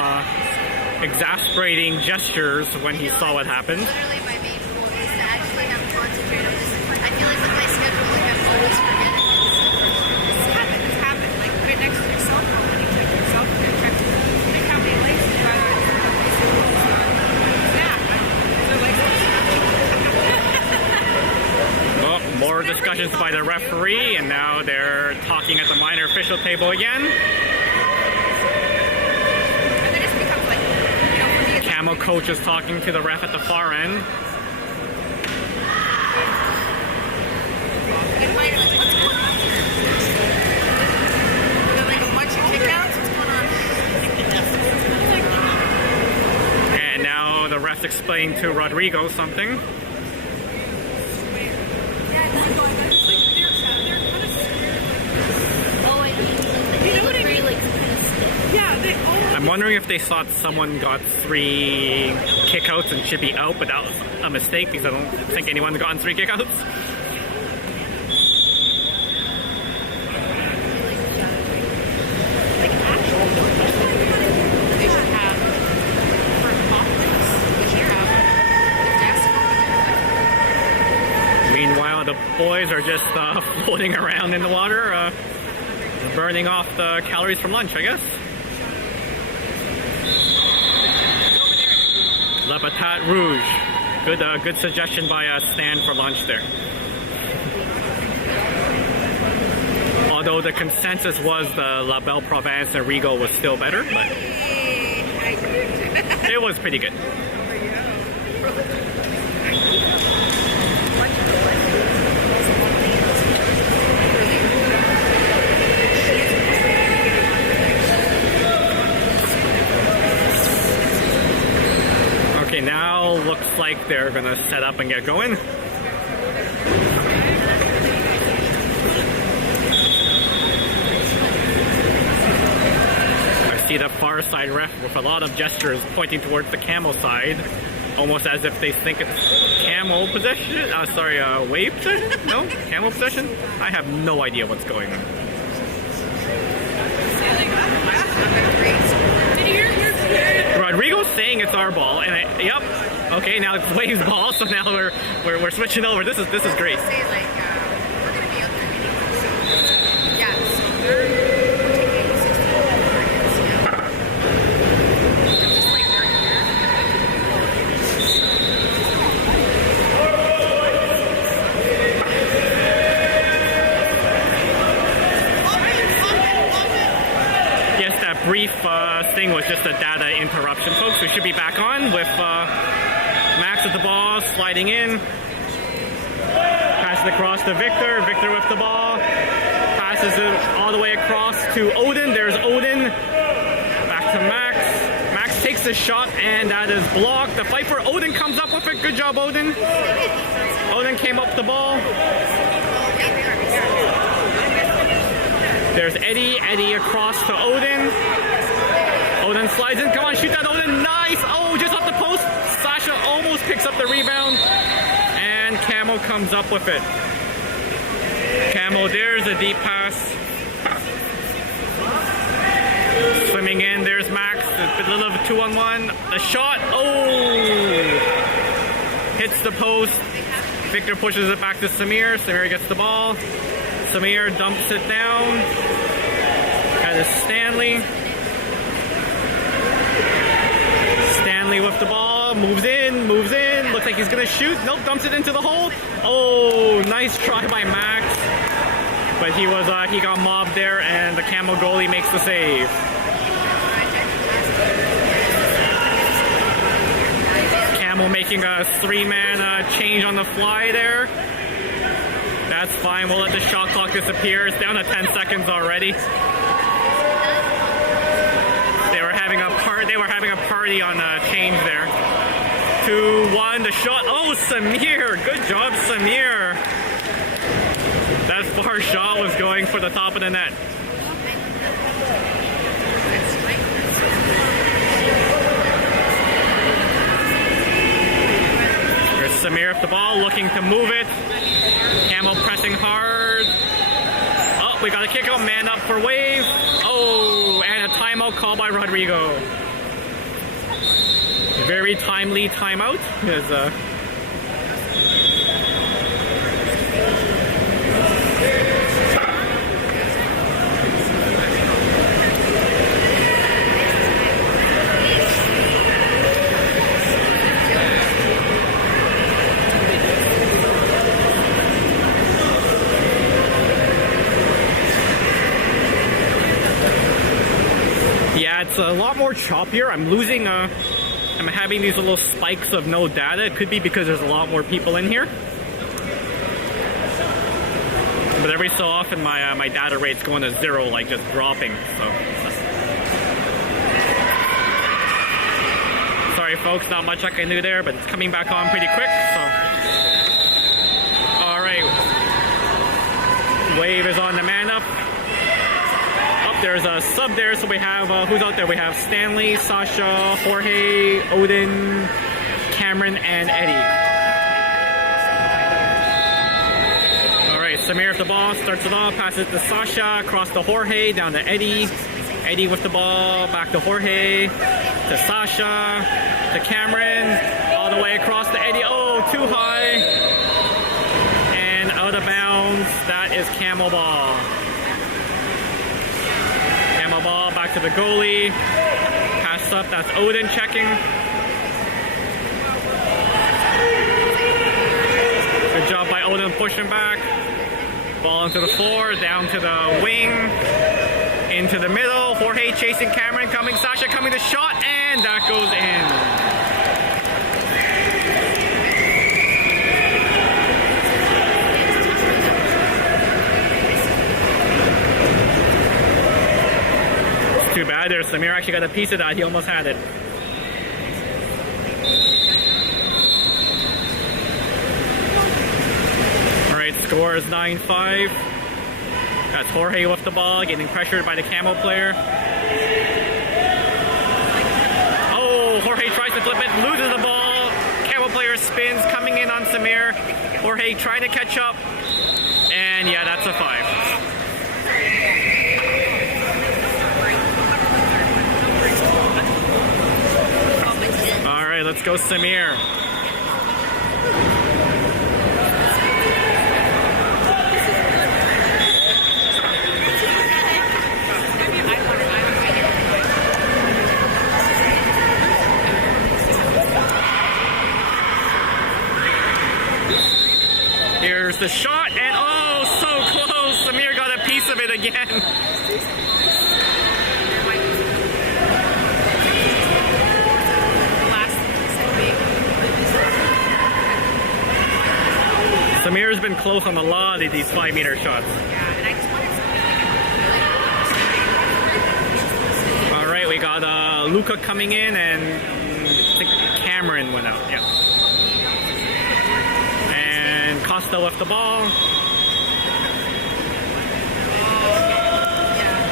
exasperating gestures when he saw what happened. Literally my main goal is to actually have concentrate on this. I feel like with my schedule, like, I'm always forgetting things. It's happened. Like, put it next to your cell phone when you check your cell phone. Check how many likes you got. Yeah, their likes Well, more discussions by the referee, and now they're talking at the minor official table again. and then it just becomes like, you know, for me, it's CAMO coach is talking to the ref at the far end. and wait, what's going on here? Is there like a bunch of kickouts? What's going on? And now the ref's explaining to Rodrigo something. Oh, I mean, like, they look very, like, kind of stiff. Yeah, they all. I'm wondering if they thought someone got 3 kickouts and should be out, but that was a mistake because I don't think anyone's gotten 3 kickouts. Like, actually, They should have for conference. They should have a desk over there. Meanwhile, the boys are just floating around in the water, burning off the calories from lunch, I guess. La Patate Rouge. Good suggestion by Stan for lunch there. Although the consensus was the La Belle Province and Regal was still better, but It was pretty good. Okay, now looks like they're gonna set up and get going. See the far side ref with a lot of gestures pointing towards the CAMO side, almost as if they think it's CAMO possession. Wave possession? No, CAMO possession. I have no idea what's going on. Rodrigo's saying it's our ball, and yep. Okay, now it's Wave's ball, so now we're switching over. This is great. Say like we're gonna be out there meeting. Yeah, so we're taking 16 over NCL. Just like we're Yes, that brief thing was just a data interruption, folks. We should be back on with Max at the ball, sliding in. Passes it across to Victor. Victor with the ball. Passes it all the way across to Odin. There's Odin. Back to Max. Max takes the shot, and that is blocked. The fight for Odin comes up with it. Good job, Odin. Odin came up the ball. There's Eddie. Eddie across to Odin. Odin slides in. Come on, shoot that, Odin. Nice. Oh, just off the post. Sasha almost picks up the rebound. And CAMO comes up with it. CAMO, there's a deep pass. Swimming in. There's Max. A little of a 2-on-1. The shot. Oh. Hits the post. Victor pushes it back to Samir. Samir gets the ball. Samir dumps it down. That is Stanley. Stanley with the ball. Moves in. Looks like he's going to shoot. Nope, dumps it into the hole. Oh, nice try by Max. But he got mobbed there, and the CAMO goalie makes the save. CAMO making a 3-man change on the fly there. That's fine. We'll let the shot clock disappear. It's down to 10 seconds already. They were having a party on change there. 2-1. The shot. Oh, Samir. Good job, Samir. That far shot was going for the top of the net. There's Samir with the ball, looking to move it. CAMO pressing hard. Oh, we got a kick out. Man up for Wave. Oh, and a timeout called by Rodrigo. Very timely timeout. Yeah, it's a lot more choppier. I'm losing I'm having these little spikes of no data. It could be because there's a lot more people in here. But every so often my data rate's going to 0, like just dropping. So sorry folks, not much I can do there, but it's coming back on pretty quick. So alright. Wave is on the man up. There's a sub there, so we have, who's out there? We have Stanley, Sasha, Jorge, Odin, Cameron, and Eddie. Alright, Samir with the ball, starts it off, passes it to Sasha, across to Jorge, down to Eddie. Eddie with the ball, back to Jorge, to Sasha, to Cameron, all the way across to Eddie. Oh, too high. And out of bounds, that is CAMO ball. Ball back to the goalie. Pass up, that's Odin checking. Good job by Odin pushing back. Ball into the floor, down to the wing, into the middle. Jorge chasing Cameron, coming. Sasha coming to shot, and And that goes in. It's too bad there. Samir actually got a piece of that. He almost had it. Alright, score is 9-5. That's Jorge with the ball, getting pressured by the CAMO player. Oh, Jorge tries to flip it, loses the ball. CAMO player spins, coming in on Samir. Jorge trying to catch up. And yeah, that's a 5. Alright, let's go Samir. Here's the shot, and oh, so close! Samir got a piece of it again. Samir's been close on a lot of these 5-meter shots. Alright, we got Luca coming in, and I think Cameron went out. Yeah. Costa with the ball.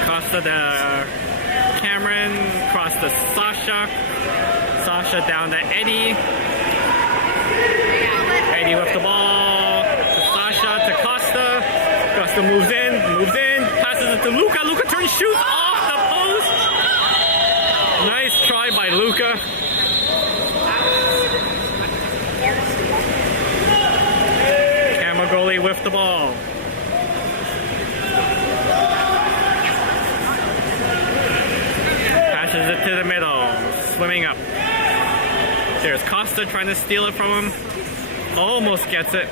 Costa to Cameron, cross to Sasha. Sasha down to Eddie. Eddie with the ball to Sasha, to Costa. Costa moves in, passes it to Luca. Luca turns, shoots off the post. Nice try by Luca. Goalie with the ball. Passes it to the middle. Swimming up. There's Costa trying to steal it from him. Almost gets it.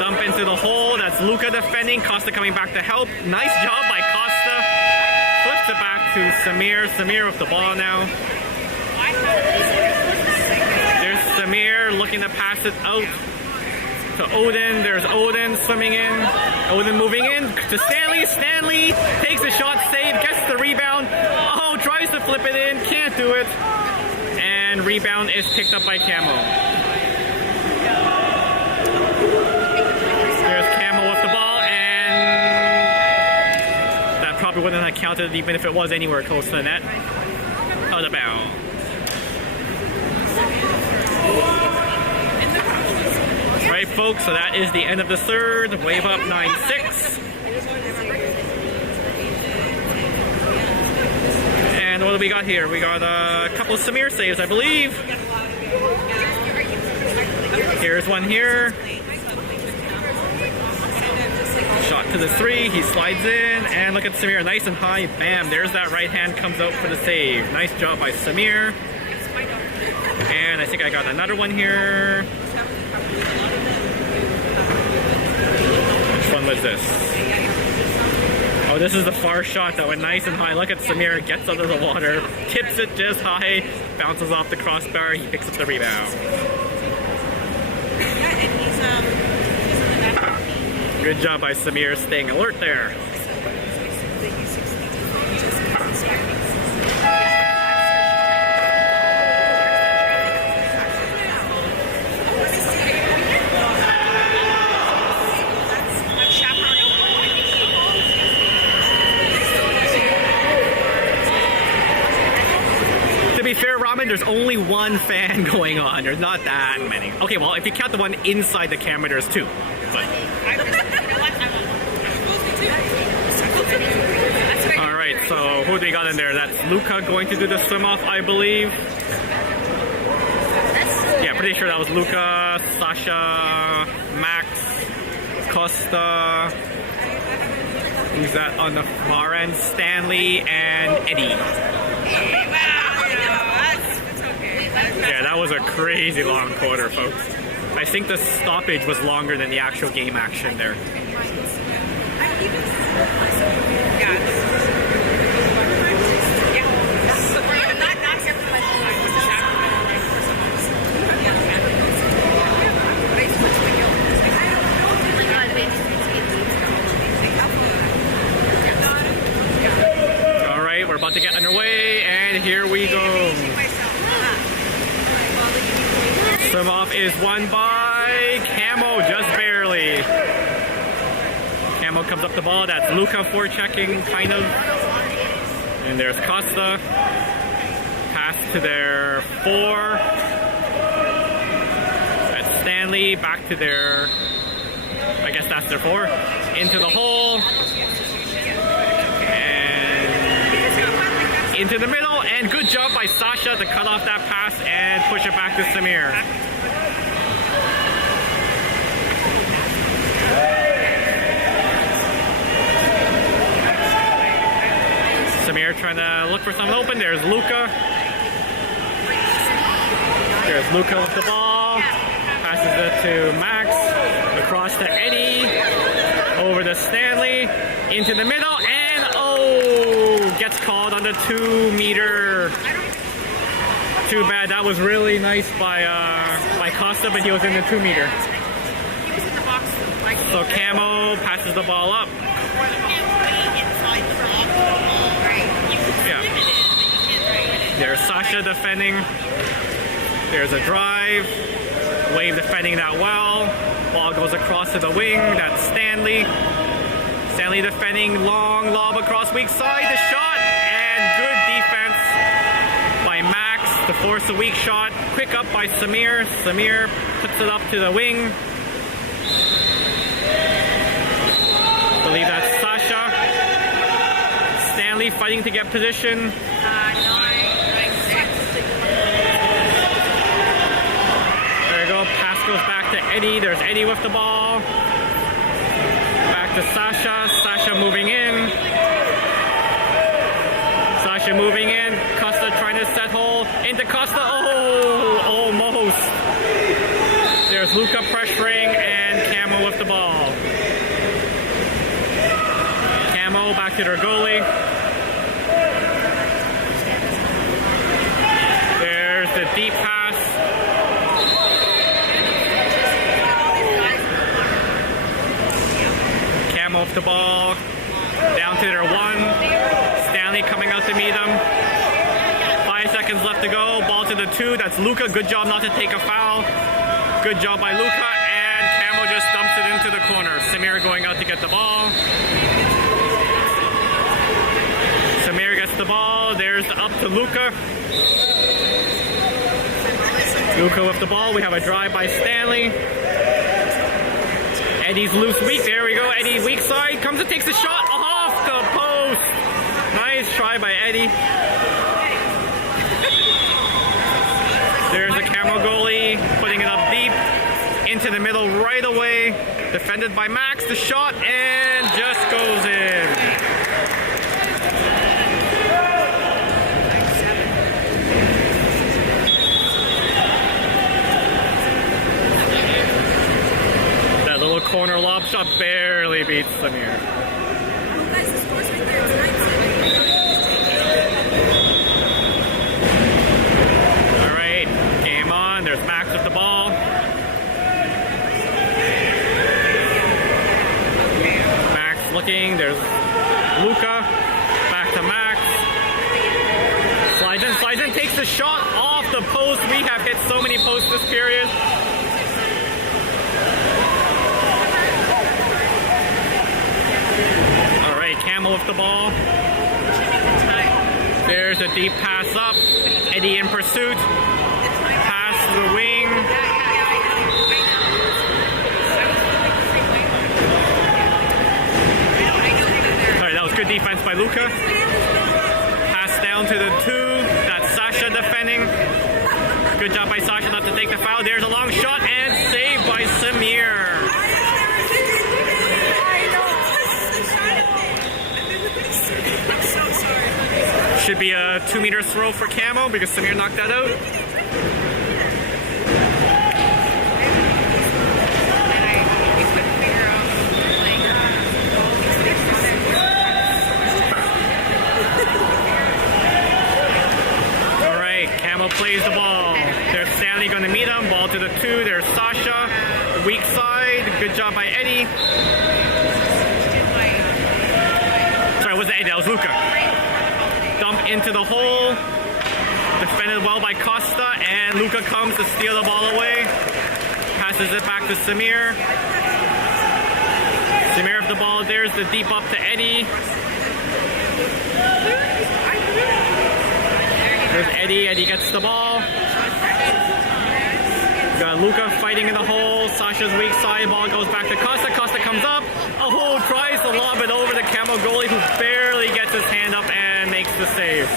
Dump into the hole. That's Luca defending. Costa coming back to help. Nice job by Costa. Flips it back to Samir. Samir with the ball now. Samir looking to pass it out to Odin. There's Odin swimming in. Odin moving in to Stanley. Stanley takes a shot, save, gets the rebound. Oh, tries to flip it in, can't do it. And rebound is picked up by CAMO. There's CAMO with the ball, and that probably wouldn't have counted even if it was anywhere close to the net. Out of bounds. Right, folks, so that is the end of the third. Wave up 9-6. And what do we got here? We got a couple of Samir saves, I believe. Here's one here. Shot to the 3. He slides in, and look at Samir, nice and high. Bam, there's that right hand, comes out for the save. Nice job by Samir. And I think I got another one here. Which one was this? Oh, this is the far shot that went nice and high. Look at Samir, gets out of the water, tips it just high, bounces off the crossbar, he picks up the rebound. Good job by Samir staying alert there. There's only one fan going on. There's not that many. Okay, well, if you count the one inside the camera, there's 2. But all right, so who do we got in there? That's Luca going to do the swim off, I believe. Yeah, pretty sure that was Luca, Sasha, Max, Costa. Who's that on the far end? Stanley and Eddie. Yeah, that was a crazy long quarter, folks. I think the stoppage was longer than the actual game action there. underway, and here we go. Swim off is won by CAMO, just barely. CAMO comes up the ball. That's Luca forechecking, kind of. And there's Costa. Pass to their 4. That's Stanley. Back to their, I guess that's their 4. Into the hole. And into the middle. And good job by Sasha to cut off that pass and push it back to Samir. Samir trying to look for something open. There's Luca. There's Luca with the ball. Passes it to Max. Across to Eddie. Over to Stanley. Into the middle. And oh! Gets called on the 2 meter. Too bad. That was really nice by Costa, but he was in the 2 meter. So CAMO passes the ball up. Yeah. There's Sasha defending. There's a drive. Wave defending that well. Ball goes across to the wing. That's Stanley. Stanley defending. Long lob across weak side. The shot. And good defense by Max to force a weak shot. Quick up by Samir. Samir puts it up to the wing. I believe that's Sasha. Stanley fighting to get position. There we go. Pass goes back to Eddie. There's Eddie with the ball. Back to Sasha. Sasha moving in. Sasha moving in. Costa trying to set hole. Into Costa. Oh, almost. There's Luca pressuring and CAMO with the ball. CAMO back to their goalie. There's the deep pass. CAMO with the ball. Down to their 1. Stanley coming out to meet them. 5 seconds left to go. Ball to the 2. That's Luca. Good job not to take a foul. Good job by Luca. And CAMO just dumps it into the corner. Samir going out to get the ball. Samir gets the ball. There's the up to Luca. Luca with the ball. We have a drive by Stanley. Eddie's loose weak. There we go. Eddie weak side. Comes and takes a shot off the post. Nice try by Eddie. There's the CAMO goalie putting it up deep. Into the middle right away. Defended by Max. The shot and just goes in. Little corner lob shot barely beats Samir. Alright, game on. There's Max with the ball. Max looking. There's Luca. Back to Max. Slides in, takes the shot off the post. We have hit so many posts this period. CAMO with the ball. There's a deep pass up. Eddie in pursuit. Pass to the wing. Sorry, that was good defense by Luca. Pass down to the 2. That's Sasha defending. Good job by Sasha not to take the foul. There's a long shot and saved by Samir. Should be a 2 meter throw for CAMO because Samir knocked that out. Alright, CAMO plays the ball. There's Stanley going to meet him. Ball to the 2. There's Sasha. Weak side. Good job by Eddie. Sorry, it wasn't Eddie. That was Luca. Dump into the hole. Defended well by Costa, and Luka comes to steal the ball away. Passes it back to Samir. Samir with the ball. There's the deep up to Eddie. There's Eddie. Eddie gets the ball. Got Luka fighting in the hole. Sasha's weak side. Ball goes back to Costa. Costa comes up. Oh, tries to lob it over the CAMO goalie, who barely gets his hand up and makes the save.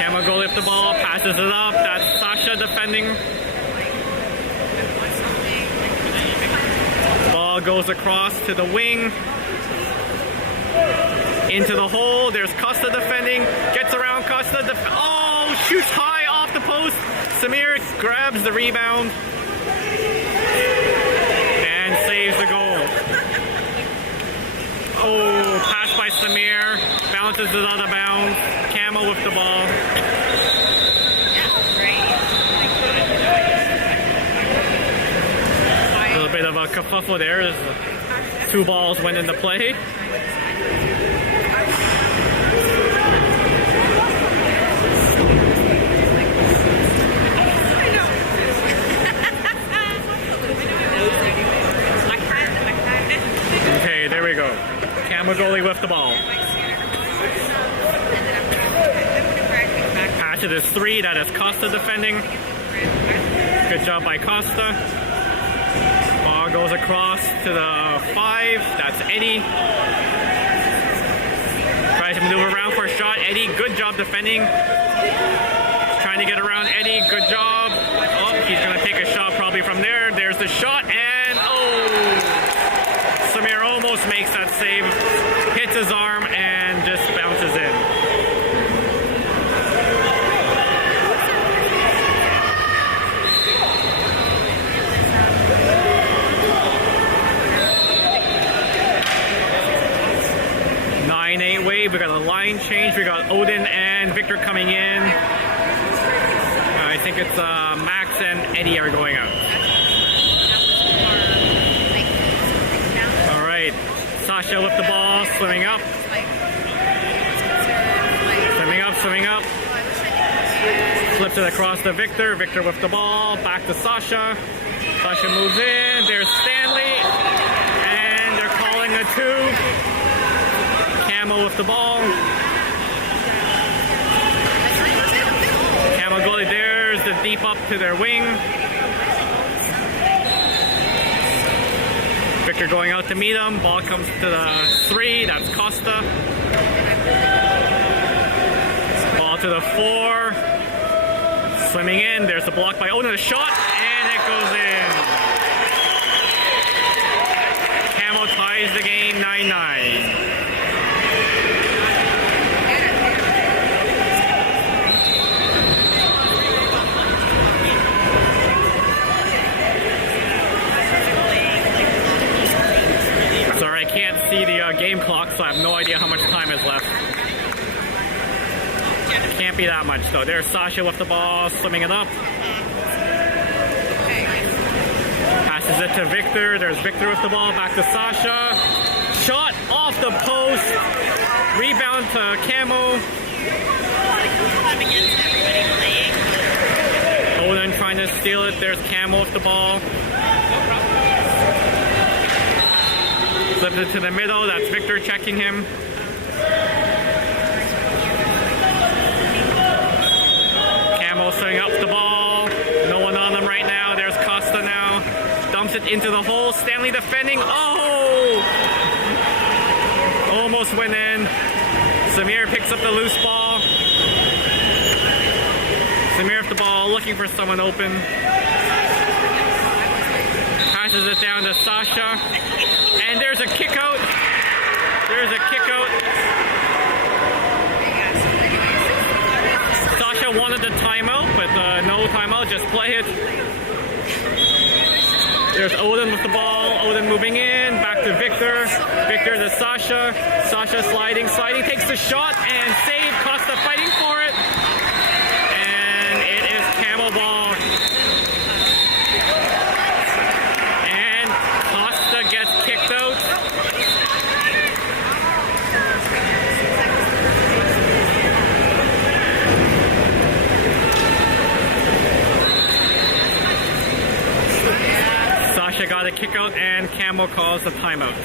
CAMO goalie with the ball. Passes it up. That's Sasha defending. Ball goes across to the wing. Into the hole. There's Costa defending. Gets around Costa. Oh, shoots high off the post. Samir grabs the rebound and saves the goal. Oh, pass by Samir. Bounces it out of bounds. CAMO with the ball. A little bit of a kerfuffle there. Two balls went into play. Okay, there we go. CAMO goalie with the ball. Pass to this 3, that is Costa defending. Good job by Costa. Ball goes across to the 5, that's Eddie. Tries to maneuver around for a shot. Eddie, good job defending. Trying to get around Eddie, good job. Oh, he's going to take a shot probably from there. There's the shot, and oh! Samir almost makes that save. Hits his arm and just bounces in. Wave. We got a line change. We got Odin and Victor coming in. I think it's Max and Eddie are going out. All right, Sasha with the ball, swimming up. Swimming up. Flips it across to Victor. Victor with the ball, back to Sasha. Sasha moves in. There's Stanley, and they're calling a 2. CAMO with the ball. CAMO goalie, there's the deep up to their wing. Victor going out to meet him. Ball comes to the 3, that's Costa. Ball to the 4. Swimming in, there's a block by Odin, a shot, and it goes in. CAMO ties the game 9-9. See the game clock, so I have no idea how much time is left. Can't be that much though. There's Sasha with the ball, swimming it up. Passes it to Victor. There's Victor with the ball, back to Sasha. Shot off the post. Rebound to CAMO. Odin trying to steal it. There's CAMO with the ball. Flips it to the middle, that's Victor checking him. CAMO setting up the ball. No one on them right now. There's Costa now. Dumps it into the hole. Stanley defending. Oh! Almost went in. Samir picks up the loose ball. Samir with the ball, looking for someone open. Passes it down to Sasha. And there's a kick out. Sasha wanted the timeout, but no timeout, just play it. There's Odin with the ball. Odin moving in, back to Victor. Victor to Sasha. Sasha sliding, takes the shot and save. Costa fighting for it. And it is CAMO ball. And Costa gets kicked out. timeout, and CAMO calls the timeout.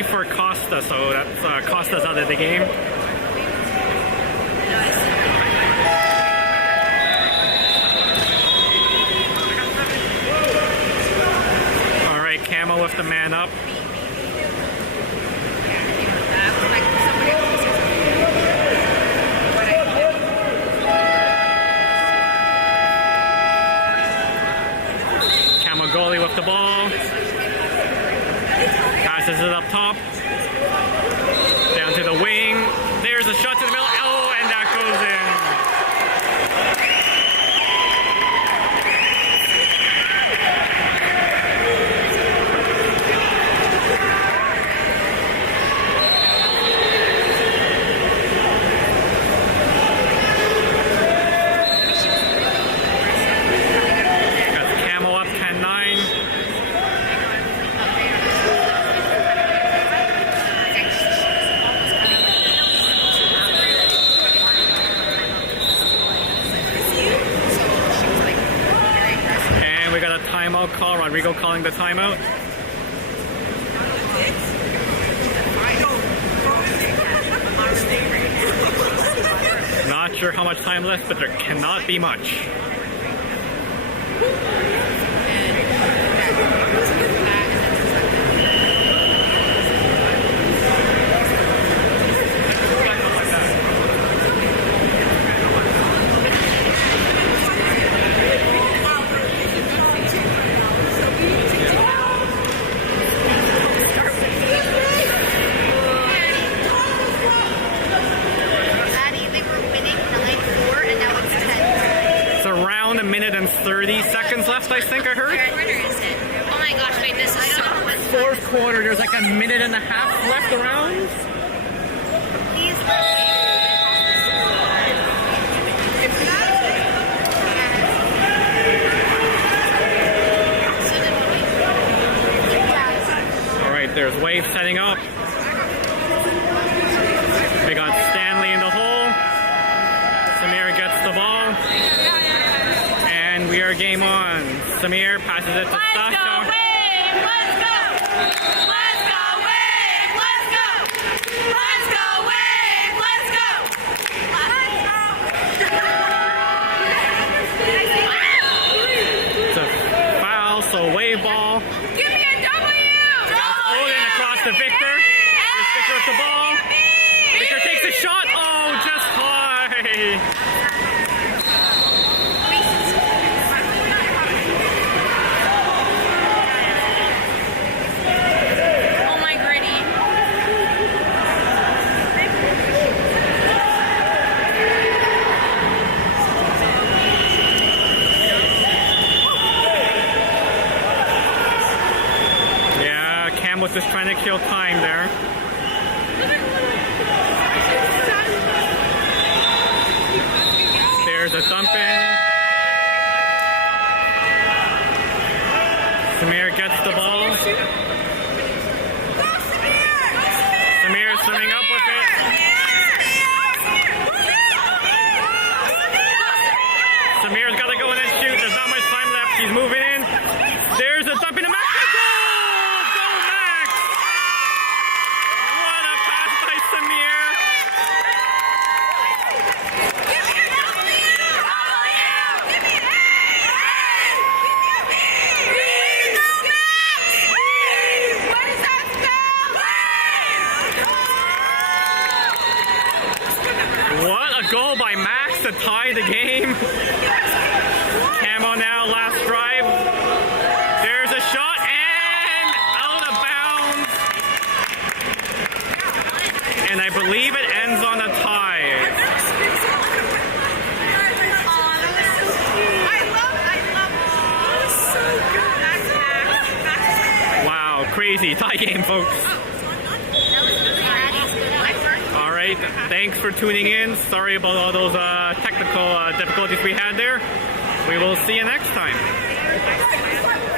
For Costa, so that's Costa's out of the game. All right, CAMO with the man up. CAMO goalie with the ball. Passes it up top. Down to the wing. There's a shot to the middle. Oh, and that goes in. Got CAMO up 10-9. Timeout call. Rodrigo calling the timeout. Not sure how much time left, but there cannot be much. A minute and 30 seconds left, I think I heard. Oh my gosh, wait, this, I don't know what's Fourth quarter, there's like a minute and a half left around. Please All right, there's Wave setting up. We got Stanley in the hole. Samir gets the ball. And we are game on. Samir passes it to Sasha. Let's go, Wave! Let's go! Let's go, Wave! Let's go! Let's go, Wave! Let's go! It's a foul, so Wave ball. Give me a W! Odin across to Victor. Here's Victor with the ball. Victor takes a shot. Oh, just high. Was just trying to kill time there. There's a thump in. Samir gets the ball. Samir is swimming up with it. Samir's got to go in and shoot. There's not much time left. He's moving in. There's a thump in the back. Goal by Max to tie the game. CAMO now, last drive. There's a shot and out of bounds. And I believe it ends on a tie. crazy. Tie game, folks. All right, thanks for tuning in. Sorry about all those technical difficulties we had there. We will see you next time.